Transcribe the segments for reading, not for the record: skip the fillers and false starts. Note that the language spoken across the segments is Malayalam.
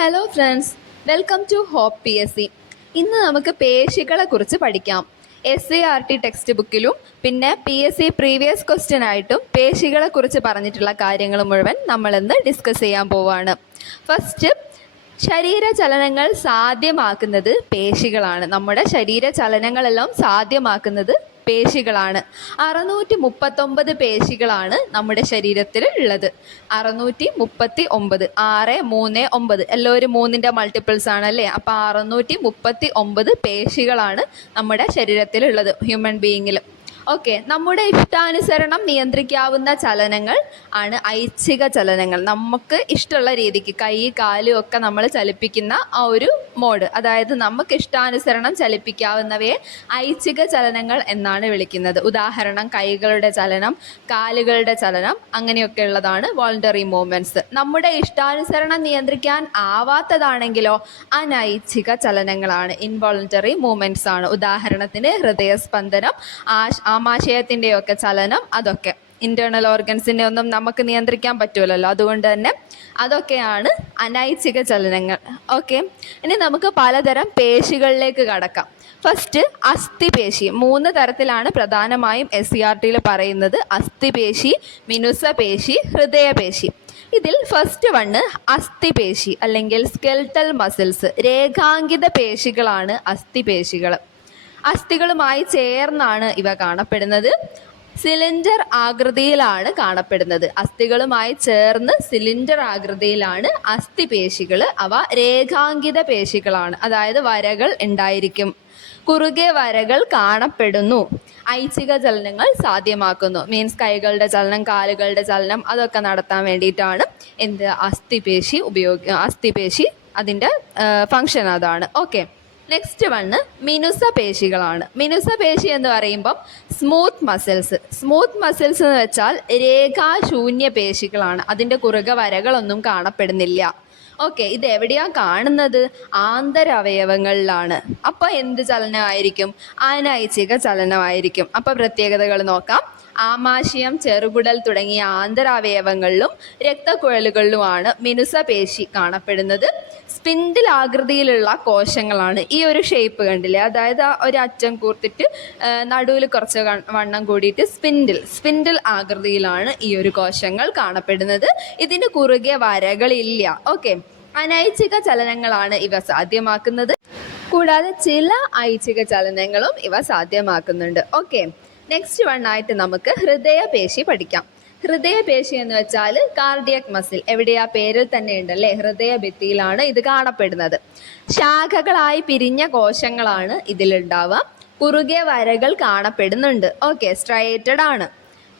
Hello friends, welcome to hope P S C. ഇന്ന് നമുക്ക് പേശികളെ കുറിച്ച് പഠിക്കാം. SCERT ടെക്സ്റ്റ് ബുക്കിലും പിന്നെ PSC പ്രീവിയസ് ക്വസ്റ്റ്യൻ ആയിട്ടും പേശികളെ കുറിച്ച് പറഞ്ഞിട്ടുള്ള കാര്യങ്ങൾ മുഴുവൻ നമ്മളിന്ന് ഡിസ്കസ് ചെയ്യാൻ പോവാണ്. ഫസ്റ്റ്, ശരീരചലനങ്ങൾ സാധ്യമാക്കുന്നത് പേശികളാണ്. നമ്മുടെ ശരീരചലനങ്ങളെല്ലാം സാധ്യമാക്കുന്നത് പേശികളാണ്. 639 പേശികളാണ് നമ്മുടെ ശരീരത്തിൽ ഉള്ളത്. 639, 6, 3, 9 എല്ലാവരും 3ൻ്റെ മൾട്ടിപ്പിൾസ് ആണല്ലേ. അപ്പോൾ 639 പേശികളാണ് നമ്മുടെ ശരീരത്തിലുള്ളത്, ഹ്യൂമൻ ബീയിങ്ങിൽ. ഓക്കെ, നമ്മുടെ ഇഷ്ടാനുസരണം നിയന്ത്രിക്കാവുന്ന ചലനങ്ങൾ ആണ് ഐച്ഛിക ചലനങ്ങൾ. നമുക്ക് ഇഷ്ടമുള്ള രീതിക്ക് കൈ കാലും ഒക്കെ നമ്മൾ ചലിപ്പിക്കുന്ന ആ ഒരു മോഡ്, അതായത് നമുക്ക് ഇഷ്ടാനുസരണം ചലിപ്പിക്കാവുന്നവയെ ഐച്ഛിക ചലനങ്ങൾ എന്നാണ് വിളിക്കുന്നത്. ഉദാഹരണം കൈകളുടെ ചലനം, കാലുകളുടെ ചലനം, അങ്ങനെയൊക്കെ ഉള്ളതാണ് വോളണ്ടറി മൂവ്മെൻറ്റ്സ്. നമ്മുടെ ഇഷ്ടാനുസരണം നിയന്ത്രിക്കാൻ ആവാത്തതാണെങ്കിലോ അനൈച്ഛിക ചലനങ്ങളാണ്, ഇൻവോളണ്ടറി മൂവ്മെൻറ്റ്സ് ആണ്. ഉദാഹരണത്തിന് ഹൃദയസ്പന്ദനം, ആമാശയത്തിൻ്റെയൊക്കെ ചലനം, അതൊക്കെ ഇൻറ്റേർണൽ ഓർഗൻസിനെ ഒന്നും നമുക്ക് നിയന്ത്രിക്കാൻ പറ്റുമല്ലോ, അതുകൊണ്ട് തന്നെ അതൊക്കെയാണ് അനൈച്ഛിക ചലനങ്ങൾ. ഓക്കെ, ഇനി നമുക്ക് പലതരം പേശികളിലേക്ക് കടക്കാം. ഫസ്റ്റ്, അസ്ഥിപേശി. 3 തരത്തിലാണ് പ്രധാനമായും SCERT പറയുന്നത്: അസ്ഥിപേശി, മിനുസപേശി, ഹൃദയപേശി. ഇതിൽ ഫസ്റ്റ് വണ്ണ് അസ്ഥിപേശി അല്ലെങ്കിൽ സ്കെൽറ്റൽ മസിൽസ്. രേഖാങ്കിത പേശികളാണ് അസ്ഥിപേശികൾ. അസ്ഥികളുമായി ചേർന്നാണ് ഇവ കാണപ്പെടുന്നത്. സിലിണ്ടർ ആകൃതിയിലാണ് കാണപ്പെടുന്നത്. അസ്ഥികളുമായി ചേർന്ന് സിലിണ്ടർ ആകൃതിയിലാണ് അസ്ഥിപേശികൾ. അവ രേഖാങ്കിത പേശികളാണ്, അതായത് വരകൾ ഉണ്ടായിരിക്കും. കുറുകെ വരകൾ കാണപ്പെടുന്നു. ഐച്ഛിക ചലനങ്ങൾ സാധ്യമാക്കുന്നു. മീൻസ് കൈകളുടെ ചലനം, കാലുകളുടെ ചലനം, അതൊക്കെ നടത്താൻ വേണ്ടിയിട്ടാണ് അസ്ഥിപേശി അതിൻ്റെ ഫങ്ഷൻ അതാണ്. ഓക്കെ, നെക്സ്റ്റ് വണ്ണ് മിനുസപേശികളാണ്. മിനുസപേശി എന്ന് പറയുമ്പം സ്മൂത്ത് മസിൽസ്. സ്മൂത്ത് മസിൽസ് എന്ന് വെച്ചാൽ രേഖാശൂന്യ പേശികളാണ്. അതിൻ്റെ കുറുകെ വരകളൊന്നും കാണപ്പെടുന്നില്ല. ഓക്കെ, ഇത് എവിടെയാണ് കാണുന്നത്? ആന്തരവയവങ്ങളിലാണ്. അപ്പോൾ എന്ത് ചലനമായിരിക്കും? അനൈച്ഛിക ചലനമായിരിക്കും. അപ്പോൾ പ്രത്യേകതകൾ നോക്കാം. ആമാശയം, ചെറുകുടൽ തുടങ്ങിയ ആന്തരാവയവങ്ങളിലും രക്തക്കുഴലുകളിലുമാണ് മിനുസപേശി കാണപ്പെടുന്നത്. സ്പിൻഡിൽ ആകൃതിയിലുള്ള കോശങ്ങളാണ്. ഈ ഒരു ഷേപ്പ് കണ്ടില്ലേ, അതായത് ഒരു അറ്റം കൂർത്തിട്ട് നടുവിൽ കുറച്ച് വണ്ണം കൂടിയിട്ട് സ്പിൻഡിൽ ആകൃതിയിലാണ് ഈ ഒരു കോശങ്ങൾ കാണപ്പെടുന്നത്. ഇതിന് കുറുകെ വരകളില്ല. ഓക്കെ, അനൈച്ഛിക ചലനങ്ങളാണ് ഇവ സാധ്യമാക്കുന്നത്. കൂടാതെ ചില ഐച്ഛിക ചലനങ്ങളും ഇവ സാധ്യമാക്കുന്നുണ്ട്. ഓക്കെ, നെക്സ്റ്റ് വണ്ണായിട്ട് നമുക്ക് ഹൃദയപേശി പഠിക്കാം. ഹൃദയപേശി എന്ന് വെച്ചാൽ കാർഡിയക് മസിൽ. എവിടെയാ? പേരിൽ തന്നെ ഉണ്ടല്ലേ, ഹൃദയഭിത്തിയിലാണ് ഇത് കാണപ്പെടുന്നത്. ശാഖകളായി പിരിഞ്ഞ കോശങ്ങളാണ് ഇതിലുണ്ടാവുക. കുറുകെ വരകൾ കാണപ്പെടുന്നുണ്ട്. ഓക്കെ, സ്ട്രൈറ്റഡ് ആണ്.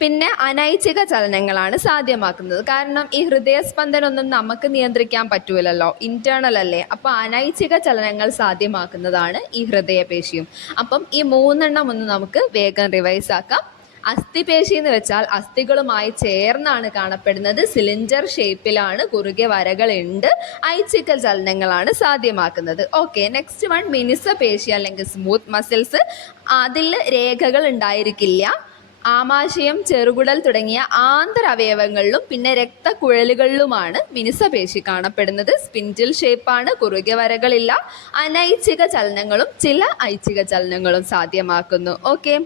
പിന്നെ അനൈച്ഛിക ചലനങ്ങളാണ് സാധ്യമാക്കുന്നത്. കാരണം ഈ ഹൃദയസ്പന്ദനമൊന്നും നമുക്ക് നിയന്ത്രിക്കാൻ പറ്റൂലല്ലോ, ഇന്റേണൽ അല്ലേ. അപ്പോൾ അനൈച്ഛിക ചലനങ്ങൾ സാധ്യമാക്കുന്നതാണ് ഈ ഹൃദയപേശിയും. അപ്പം ഈ 3 എണ്ണം ഒന്ന് നമുക്ക് വേഗം റിവൈസ് ആക്കാം. അസ്ഥിപേശി എന്ന് വെച്ചാൽ അസ്ഥികളുമായി ചേർന്നാണ് കാണപ്പെടുന്നത്. സിലിണ്ടർ ഷേപ്പിലാണ്, കുറുകെ വരകളുണ്ട്, ഐച്ഛിക ചലനങ്ങളാണ് സാധ്യമാക്കുന്നത്. ഓക്കെ, നെക്സ്റ്റ് വൺ മിനുസപേശി അല്ലെങ്കിൽ സ്മൂത്ത് മസിൽസ്. അതിൽ രേഖകൾ ഉണ്ടായിരിക്കില്ല. ആമാശയം, ചെറുകുടൽ തുടങ്ങിയ ആന്തരവയവങ്ങളിലും പിന്നെ രക്തക്കുഴലുകളിലുമാണ് മിനുസപേശി കാണപ്പെടുന്നത്. സ്പിൻഡിൽ ഷേപ്പാണ്, കുറുകെ വരകളില്ല. അനൈച്ഛിക ചലനങ്ങളും ചില ഐച്ഛിക ചലനങ്ങളും സാധ്യമാക്കുന്നു. ഓക്കെ,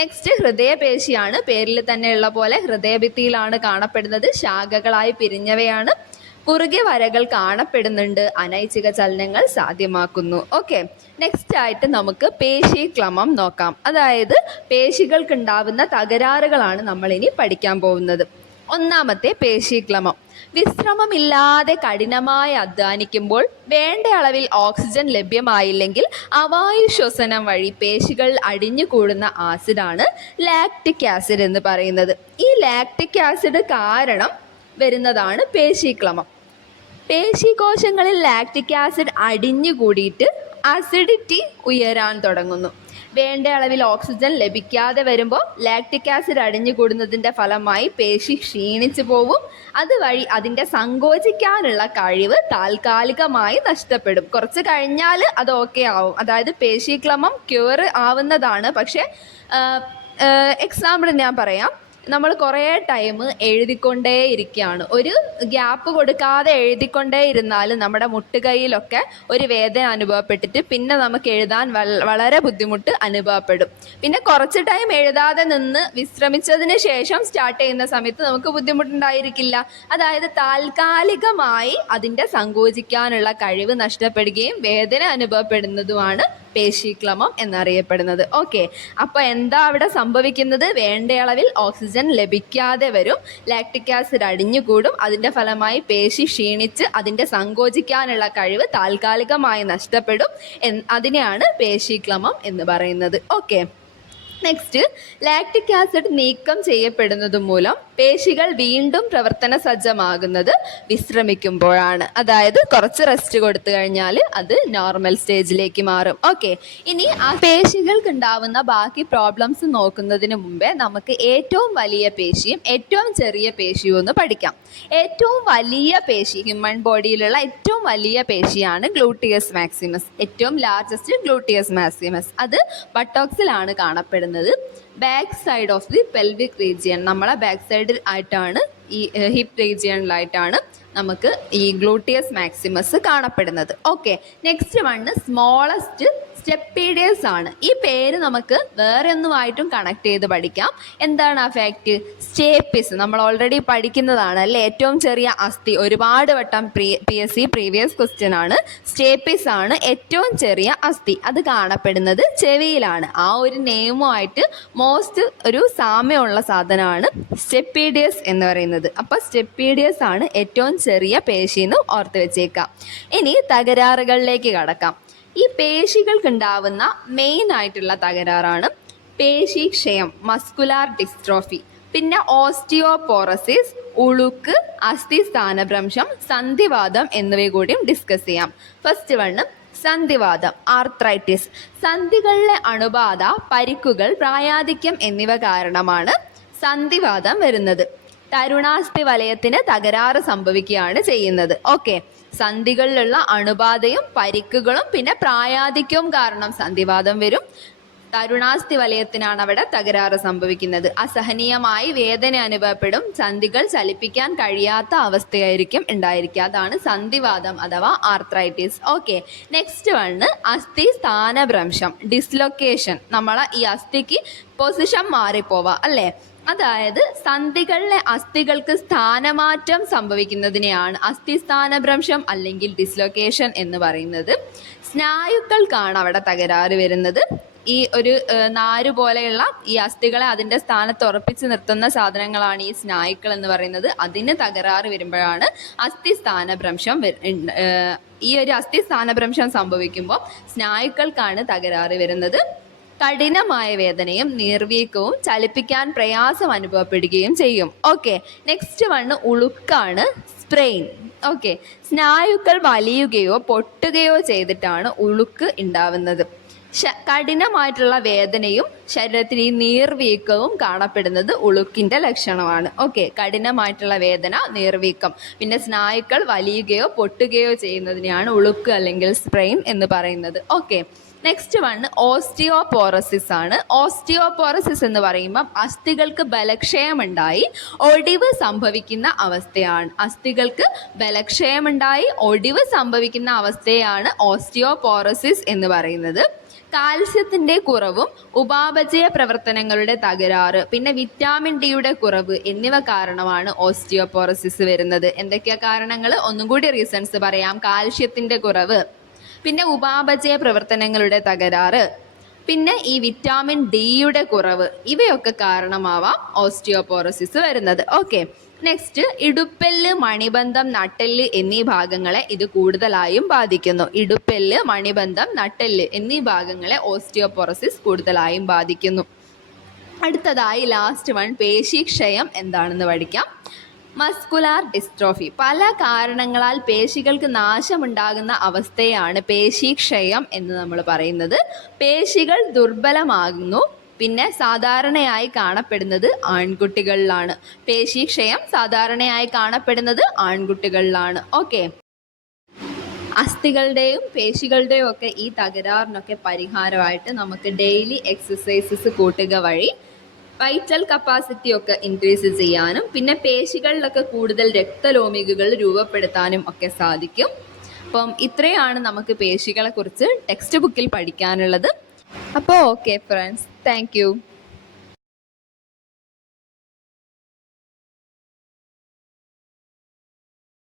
നെക്സ്റ്റ് ഹൃദയപേശിയാണ്. പേരിൽ തന്നെയുള്ള പോലെ ഹൃദയഭിത്തിയിലാണ് കാണപ്പെടുന്നത്. ശാഖകളായി പിരിഞ്ഞവയാണ്. കുറുകെ വരകൾ കാണപ്പെടുന്നുണ്ട്. അനൈച്ഛിക ചലനങ്ങൾ സാധ്യമാക്കുന്നു. ഓക്കെ, നെക്സ്റ്റ് ആയിട്ട് നമുക്ക് പേശീക്രമം നോക്കാം. അതായത് പേശികൾക്കുണ്ടാവുന്ന തകരാറുകളാണ് നമ്മൾ ഇനി പഠിക്കാൻ പോകുന്നത്. ഒന്നാമത്തെ പേശീക്രമം. വിശ്രമമില്ലാതെ കഠിനമായി അധ്വാനിക്കുമ്പോൾ വേണ്ട അളവിൽ ഓക്സിജൻ ലഭ്യമായില്ലെങ്കിൽ അവായു ശ്വസനം വഴി പേശികൾ അടിഞ്ഞുകൂടുന്ന ആസിഡാണ് ലാക്റ്റിക് ആസിഡ് എന്ന് പറയുന്നത്. ഈ ലാക്റ്റിക് ആസിഡ് കാരണം വരുന്നതാണ് പേശീക്രമം. പേശികോശങ്ങളിൽ ലാക്റ്റിക് ആസിഡ് അടിഞ്ഞുകൂടിയിട്ട് അസിഡിറ്റി ഉയരാൻ തുടങ്ങുന്നു. വേണ്ട അളവിൽ ഓക്സിജൻ ലഭിക്കാതെ വരുമ്പോൾ ലാക്റ്റിക് ആസിഡ് അടിഞ്ഞുകൂടുന്നതിൻ്റെ ഫലമായി പേശി ക്ഷീണിച്ചു പോവും. അതുവഴി അതിൻ്റെ സങ്കോചിക്കാനുള്ള കഴിവ് താൽക്കാലികമായി നഷ്ടപ്പെടും. കുറച്ച് കഴിഞ്ഞാൽ അത് ഓക്കെ ആവും. അതായത് പേശീക്രമം ക്യൂർ ആവുന്നതാണ്. പക്ഷേ എക്സാമ്പിൾ ഞാൻ പറയാം. നമ്മൾ കുറേ ടൈം എഴുതിക്കൊണ്ടേ ഇരിക്കുകയാണ്. ഒരു ഗ്യാപ്പ് കൊടുക്കാതെ എഴുതിക്കൊണ്ടേ ഇരുന്നാൽ നമ്മുടെ മുട്ടുകൈയിലൊക്കെ ഒരു വേദന അനുഭവപ്പെട്ടിട്ട് പിന്നെ നമുക്ക് എഴുതാൻ വളരെ ബുദ്ധിമുട്ട് അനുഭവപ്പെടും. പിന്നെ കുറച്ച് ടൈം എഴുതാതെ നിന്ന് വിശ്രമിച്ചതിന് ശേഷം സ്റ്റാർട്ട് ചെയ്യുന്ന സമയത്ത് നമുക്ക് ബുദ്ധിമുട്ടുണ്ടായിരിക്കില്ല. അതായത് താൽക്കാലികമായി അതിൻ്റെ സങ്കോചിക്കാനുള്ള കഴിവ് നഷ്ടപ്പെടുകയും വേദന അനുഭവപ്പെടുന്നതുമാണ് പേശീക്രമം എന്നറിയപ്പെടുന്നത്. ഓക്കെ, അപ്പോൾ എന്താ അവിടെ സംഭവിക്കുന്നത്? വേണ്ട അളവിൽ ഓക്സിജൻ ലഭിക്കാതെ വരും, ലാക്റ്റിക് ആസിഡ് അടിഞ്ഞുകൂടും, അതിൻ്റെ ഫലമായി പേശി ക്ഷീണിച്ച് അതിൻ്റെ സങ്കോചിക്കാനുള്ള കഴിവ് താൽക്കാലികമായി നഷ്ടപ്പെടും. അതിനെയാണ് പേശീക്രമം എന്ന് പറയുന്നത്. ഓക്കെ, നെക്സ്റ്റ്, ലാക്റ്റിക് ആസിഡ് നീക്കം ചെയ്യപ്പെടുന്നത് മൂലം പേശികൾ വീണ്ടും പ്രവർത്തന സജ്ജമാകുന്നത് വിശ്രമിക്കുമ്പോഴാണ്. അതായത് കുറച്ച് റെസ്റ്റ് കൊടുത്തു കഴിഞ്ഞാൽ അത് നോർമൽ സ്റ്റേജിലേക്ക് മാറും. ഓക്കെ, ഇനി ആ പേശികൾക്ക് ഉണ്ടാവുന്ന ബാക്കി പ്രോബ്ലംസ് നോക്കുന്നതിന് മുമ്പേ നമുക്ക് ഏറ്റവും വലിയ പേശിയും ഏറ്റവും ചെറിയ പേശിയും ഒന്ന് പഠിക്കാം. ഏറ്റവും വലിയ പേശി, ഹ്യൂമൻ ബോഡിയിലുള്ള ഏറ്റവും വലിയ പേശിയാണ് ഗ്ലൂട്ടിയസ് മാക്സിമസ്. ഏറ്റവും ലാർജസ്റ്റ് ഗ്ലൂട്ടിയസ് മാക്സിമസ്. അത് ബട്ടോക്സിലാണ് കാണപ്പെടുന്നത്. Back side of the pelvic region, നമ്മളെ ബാക്ക് സൈഡിൽ ആയിട്ടാണ്, ഈ ഹിപ്പ് റീജിയനിലായിട്ടാണ് നമുക്ക് ഈ ഗ്ലൂട്ടിയസ് മാക്സിമസ് കാണപ്പെടുന്നത്. Okay, next one smallest stapedius ആണ്. ഈ പേര് നമുക്ക് വേറെ ഒന്നുമായിട്ടും കണക്ട് ചെയ്ത് പഠിക്കാം. എന്താണ് ആ ഫാക്റ്റ്? സ്റ്റേപ്പിസ് നമ്മൾ ഓൾറെഡി പഠിക്കുന്നതാണ് അല്ലേ, ഏറ്റവും ചെറിയ അസ്ഥി. ഒരുപാട് വട്ടം PSC പ്രീവിയസ് ക്വസ്റ്റ്യൻ ആണ്. സ്റ്റേപ്പിസ് ആണ് ഏറ്റവും ചെറിയ അസ്ഥി. അത് കാണപ്പെടുന്നത് ചെവിയിലാണ്. ആ ഒരു നെയിമുമായിട്ട് മോസ്റ്റ് ഒരു സാമ്യമുള്ള സാധനമാണ് സ്റ്റെപ്പീഡിയസ് എന്ന് പറയുന്നത്. അപ്പോൾ സ്റ്റെപ്പീഡിയസ് ആണ് ഏറ്റവും ചെറിയ പേശിന്ന് ഓർത്ത് വെച്ചേക്കാം. ഇനി തകരാറുകളിലേക്ക് കടക്കാം. ഈ പേശികൾക്കുണ്ടാവുന്ന മെയിൻ ആയിട്ടുള്ള തകരാറാണ് പേശീക്ഷയം, മസ്കുലാർ ഡിസ്ട്രോഫി, പിന്നെ ഓസ്റ്റിയോപോറസിസ്, ഉളുക്ക്, അസ്ഥി സ്ഥാനഭ്രംശം, സന്ധിവാതം എന്നിവയെ കൂടിയും ഡിസ്കസ് ചെയ്യാം. ഫസ്റ്റ് വണ് സന്ധിവാതം, ആർത്രൈറ്റിസ്. സന്ധികളിലെ അണുബാധ, പരിക്കുകൾ, പ്രായാധിക്യം എന്നിവ കാരണമാണ് സന്ധിവാതം വരുന്നത്. തരുണാസ്ഥി വലയത്തിന് തകരാറ് സംഭവിക്കുകയാണ് ചെയ്യുന്നത്. ഓക്കെ, സന്ധികളിലുള്ള അണുബാധയും പരിക്കുകളും പിന്നെ പ്രായാധിക്യവും കാരണം സന്ധിവാതം വരും. തരുണാസ്ഥി വലയത്തിനാണ് അവിടെ തകരാറ് സംഭവിക്കുന്നത്. അസഹനീയമായി വേദന അനുഭവപ്പെടും. സന്ധികൾ ചലിപ്പിക്കാൻ കഴിയാത്ത അവസ്ഥയായിരിക്കും ഉണ്ടായിരിക്കുക. അതാണ് സന്ധിവാതം അഥവാ ആർത്രൈറ്റിസ്. ഓക്കെ, നെക്സ്റ്റ് വണ് അസ്ഥി സ്ഥാനഭ്രംശം, ഡിസ്ലൊക്കേഷൻ. നമ്മളെ ഈ അസ്ഥിക്ക് പൊസിഷൻ മാറിപ്പോവാ അല്ലേ. അതായത് സന്ധികളിലെ അസ്ഥികൾക്ക് സ്ഥാനമാറ്റം സംഭവിക്കുന്നതിനെയാണ് അസ്ഥി സ്ഥാനഭ്രംശം അല്ലെങ്കിൽ ഡിസ്ലൊക്കേഷൻ എന്ന് പറയുന്നത്. സ്നായുക്കൾക്കാണ് അവിടെ തകരാറ് വരുന്നത്. ഈ ഒരു നാര് പോലെയുള്ള ഈ അസ്ഥികളെ അതിൻ്റെ സ്ഥാനത്ത് ഉറപ്പിച്ച് നിർത്തുന്ന സാധനങ്ങളാണ് ഈ സ്നായുക്കൾ എന്ന് പറയുന്നത്. അതിന് തകരാറ് വരുമ്പോഴാണ് അസ്ഥി സ്ഥാനഭ്രംശം. ഈ ഒരു അസ്ഥി സ്ഥാനഭ്രംശം സംഭവിക്കുമ്പോൾ സ്നായുക്കൾക്കാണ് തകരാറ് വരുന്നത്. കഠിനമായ വേദനയും നീർവീക്കവും ചലിപ്പിക്കാൻ പ്രയാസം അനുഭവപ്പെടുകയും ചെയ്യും. ഓക്കെ, നെക്സ്റ്റ് വണ് ഉളുക്കാണ്, സ്പ്രെയിൻ. ഓക്കെ, സ്നായുക്കൾ വലിയുകയോ പൊട്ടുകയോ ചെയ്തിട്ടാണ് ഉളുക്ക് ഉണ്ടാവുന്നത്. കഠിനമായിട്ടുള്ള വേദനയും ശരീരത്തിൽ ഈ നീർവീക്കവും കാണപ്പെടുന്നത് ഉളുക്കിൻ്റെ ലക്ഷണമാണ്. ഓക്കെ, കഠിനമായിട്ടുള്ള വേദന, നീർവീക്കം, പിന്നെ സ്നായുക്കൾ വലിയുകയോ പൊട്ടുകയോ ചെയ്യുന്നതിനെയാണ് ഉളുക്ക് അല്ലെങ്കിൽ സ്പ്രെയിൻ എന്ന് പറയുന്നത്. ഓക്കെ, നെക്സ്റ്റ് വണ് ഓസ്റ്റിയോപോറസിസ് ആണ്. ഓസ്റ്റിയോപോറസിസ് എന്ന് പറയുമ്പം അസ്ഥികൾക്ക് ബലക്ഷയമുണ്ടായി ഒടിവ് സംഭവിക്കുന്ന അവസ്ഥയാണ്. അസ്ഥികൾക്ക് ബലക്ഷയമുണ്ടായി ഒടിവ് സംഭവിക്കുന്ന അവസ്ഥയാണ് ഓസ്റ്റിയോപോറസിസ് എന്ന് പറയുന്നത്. കാൽസ്യത്തിൻ്റെ കുറവും ഉപാപചയ പ്രവർത്തനങ്ങളുടെ തകരാറ് പിന്നെ വിറ്റാമിൻ ഡിയുടെ കുറവ് എന്നിവ കാരണമാണ് ഓസ്റ്റിയോപോറസിസ് വരുന്നത്. എന്തൊക്കെയാ കാരണങ്ങൾ? ഒന്നും കൂടി റീസൺസ് പറയാം. കാൽസ്യത്തിൻ്റെ കുറവ്, പിന്നെ ഉപാപചയ പ്രവർത്തനങ്ങളുടെ തകരാറ്, പിന്നെ ഈ വിറ്റാമിൻ ഡിയുടെ കുറവ്, ഇവയൊക്കെ കാരണമാവാം ഓസ്റ്റിയോപോറസിസ് വരുന്നത്. ഓക്കെ, നെക്സ്റ്റ് ഇടുപ്പെല്ല്, മണിബന്ധം, നട്ടെല്ല് എന്നീ ഭാഗങ്ങളെ ഇത് കൂടുതലായും ബാധിക്കുന്നു. ഇടുപ്പെല്ല്, മണിബന്ധം, നട്ടെല്ല് എന്നീ ഭാഗങ്ങളെ ഓസ്റ്റിയോപോറസിസ് കൂടുതലായും ബാധിക്കുന്നു. അടുത്തതായി ലാസ്റ്റ് വൺ പേശീക്ഷയം എന്താണെന്ന് പഠിക്കാം. Muscular dystrophy. പല കാരണങ്ങളാൽ പേശികൾക്ക് നാശമുണ്ടാകുന്ന അവസ്ഥയാണ് പേശീക്ഷയം എന്ന് നമ്മൾ പറയുന്നത്. പേശികൾ ദുർബലമാകുന്നു. പിന്നെ സാധാരണയായി കാണപ്പെടുന്നത് ആൺകുട്ടികളിലാണ്. പേശീക്ഷയം സാധാരണയായി കാണപ്പെടുന്നത് ആൺകുട്ടികളിലാണ്. ഓക്കെ, അസ്ഥികളുടെയും പേശികളുടെയും ഒക്കെ ഈ തകരാറിനൊക്കെ പരിഹാരമായിട്ട് നമുക്ക് ഡെയിലി എക്സസൈസസ് കൂട്ടുക വഴി വൈറ്റൽ കപ്പാസിറ്റി ഒക്കെ ഇൻക്രീസ് ചെയ്യാനും പിന്നെ പേശികളിലൊക്കെ കൂടുതൽ രക്തലോമികകൾ രൂപപ്പെടുത്താനും ഒക്കെ സാധിക്കും. അപ്പം ഇത്രയാണ് നമുക്ക് പേശികളെ കുറിച്ച് ടെക്സ്റ്റ് ബുക്കിൽ പഠിക്കാനുള്ളത്. അപ്പോൾ ഓക്കെ ഫ്രണ്ട്സ്, താങ്ക് യു.